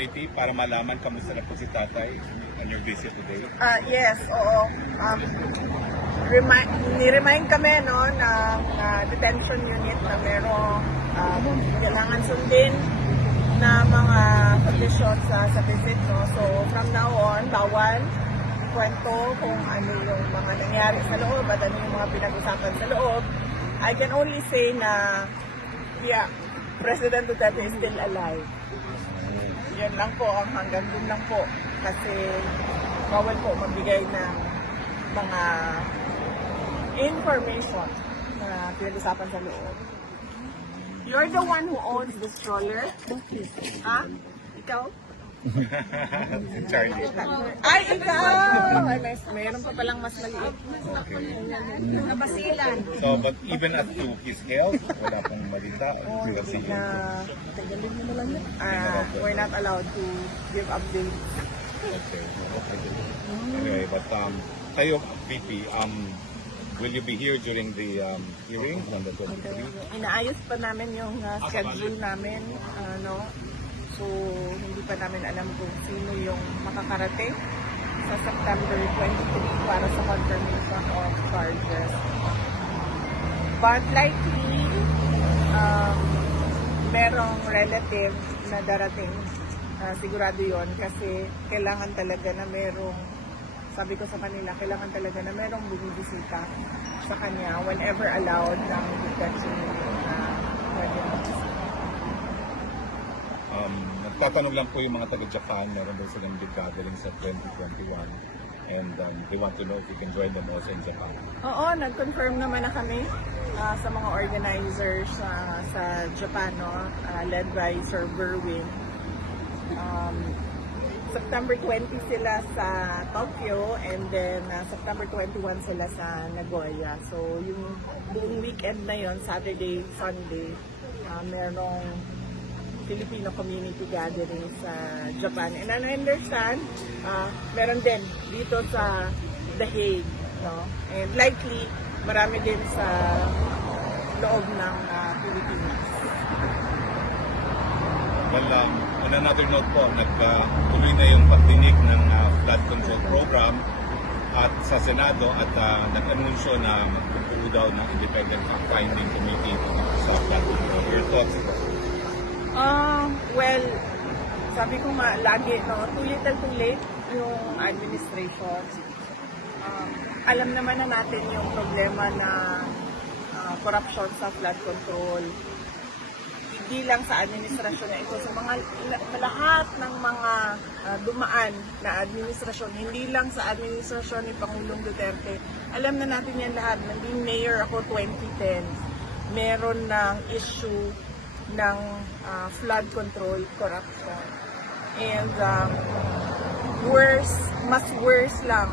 community para malaman kamusta na po si tatay on your visit today? Ah, yes, oo. Um, remind, ni-remind kami no, ng ah, detention unit na merong um, kailangan sundin na mga conditions sa, sa visit. No? So, from now on, bawal kwento kung ano yung mga nangyari sa loob at ano yung mga pinag-usapan sa loob. I can only say na, yeah, President Duterte is still alive. Yan lang po, ang hanggang dun lang po. Kasi bawal po magbigay ng mga information na pinag-usapan sa loob. You're the one who owns the stroller? Ha? Ikaw? Charlie. Ay, ikaw! Ay, may, mayroon pa palang mas maliit. Nabasilan. So, but even as to his health, wala pong malita. Kasi, Na, Ah, we're not allowed to give updates. okay. okay. Anyway, but um, kayo, VP, um, will you be here during the um, hearing on the 23? Inaayos pa namin yung uh, schedule namin, ano, so hindi pa namin alam kung sino yung makakarating sa September 23 para sa confirmation of charges. But likely, um, merong relative na darating. Ah, sigurado yon kasi kailangan talaga na merong sabi ko sa kanila, kailangan talaga na merong bumibisita sa kanya whenever allowed ng detention na pwede nagtatanong lang po yung mga taga-Japan, meron daw silang big gathering sa 2021. And um, they want to know if you can join them also in Japan. Oo, nag-confirm naman na kami ah, sa mga organizers ah, sa Japan, no? ah, led by Sir Berwin. Um, September 20 sila sa Tokyo and then ah, September 21 sila sa Nagoya. So yung buong weekend na yon Saturday, Sunday, ah, merong Filipino community gathering sa Japan. And I understand, uh, meron din dito sa The Hague. No? And likely, marami din sa loob ng uh, Pilipinas. Well, um, on another note po, nagtuloy na yung pagdinig ng uh, flood control program at sa Senado at uh, nag-anunsyo na magpupuo daw ng independent fact-finding committee sa flood control. Your thoughts Ah, well, sabi ko nga, lagi, no, too little too late yung administration. Um, alam naman na natin yung problema na ah, corruption sa flood control. Hindi lang sa administrasyon na ito, sa mga la- lahat ng mga ah, dumaan na administrasyon, hindi lang sa administrasyon ni Pangulong Duterte. Alam na natin yan lahat. Naging mayor ako 2010. Meron ng issue ng ah, flood control corruption. And um, worse, mas worse lang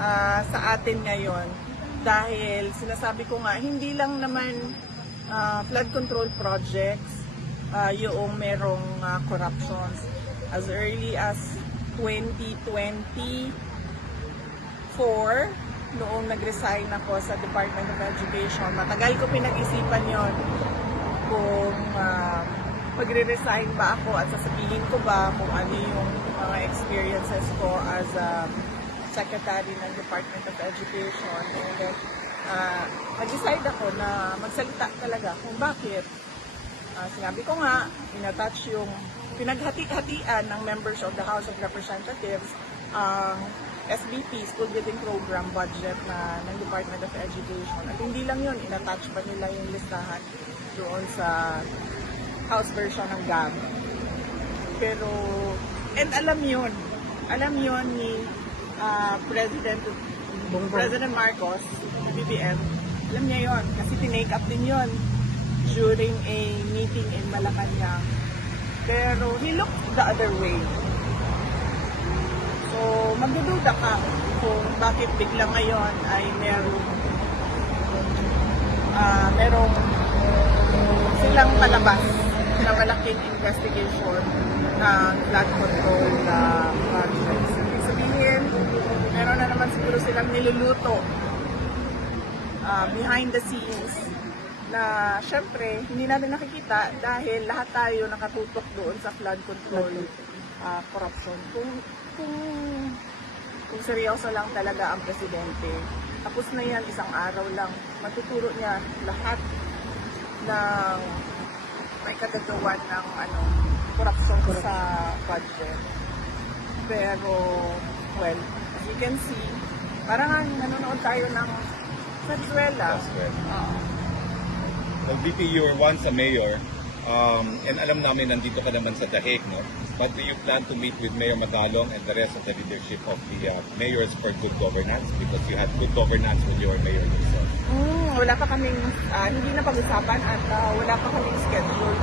ah, sa atin ngayon dahil sinasabi ko nga, hindi lang naman ah, flood control projects ah, yung merong ah, corruptions. As early as 2024, noong nag-resign ako sa Department of Education, matagal ko pinag-isipan yon kung uh, magre-resign ba ako at sasabihin ko ba kung ano yung mga experiences ko as a secretary ng Department of Education. And then, uh, nag-decide ako na magsalita talaga kung bakit. Ah, sinabi ko nga, inattach yung pinaghati-hatian ng members of the House of Representatives ang SBP, School Building Program budget na ng Department of Education. At hindi lang yun, inattach pa nila yung listahan doon sa House version ng GAM. Pero, and alam yun, alam yun ni ah, President President Marcos, ng BBM, alam niya yon kasi tinake up din yon during a meeting in Malacanang. Pero he looked the other way. So, magdududa ka kung bakit bigla ngayon ay merong ah merong silang palabas na malaking investigation ng flood control na projects. Ibig sabihin, meron na naman siguro silang niluluto ah, behind the scenes na syempre hindi natin nakikita dahil lahat tayo nakatutok doon sa flood control ah, corruption. Kung, kung, kung seryoso lang talaga ang presidente, tapos na yan isang araw lang, matuturo niya lahat ng may katagawan ng ano, corruption sa budget. Pero, well, as you can see, parang ang nanonood tayo ng Venezuela. Well, VP, you were once a mayor, um, and alam namin nandito ka naman sa Hague, no? But do you plan to meet with Mayor Magalong and the rest of the leadership of the uh, mayors for good governance? Because you had good governance when you were mayor yourself. Mm, wala pa kaming, ah, hindi na pag-usapan at ah, wala pa kaming schedule.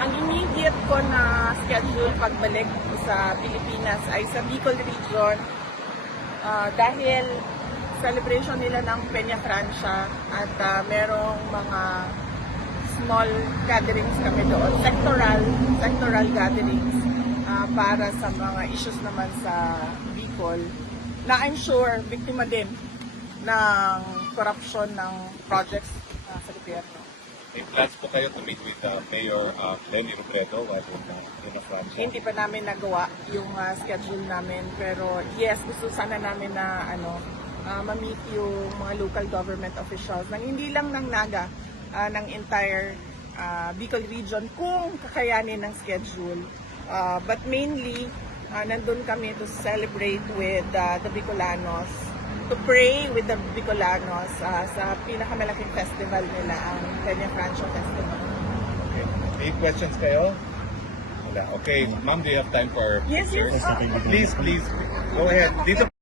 Ang immediate ko na schedule pagbalik sa Pilipinas ay sa Bicol Region Ah, dahil celebration nila ng Peña Francia at ah, merong mga small gatherings kami doon, sectoral, sectoral gatherings ah, para sa mga issues naman sa Bicol na I'm sure biktima din ng corruption ng projects ah, sa gobyerno. May plans po kayo to meet with uh, Mayor uh, Lenny Robredo while in, uh, in Francia? Hindi pa namin nagawa yung ah, schedule namin pero yes, gusto sana namin na ano ah, ma-meet yung mga local government officials ng hindi lang ng Naga, ah, ng entire ah, Bicol region kung kakayanin ng schedule. Ah, but mainly, ah, nandun kami to celebrate with ah, the Bicolanos, to pray with the Bicolanos ah, sa pinakamalaking festival nila, ang Peña Franco Festival. Okay. May questions kayo? Wala. Okay, ma'am, do you have time for Yes, yes. ah, Please, please, go ahead. Dito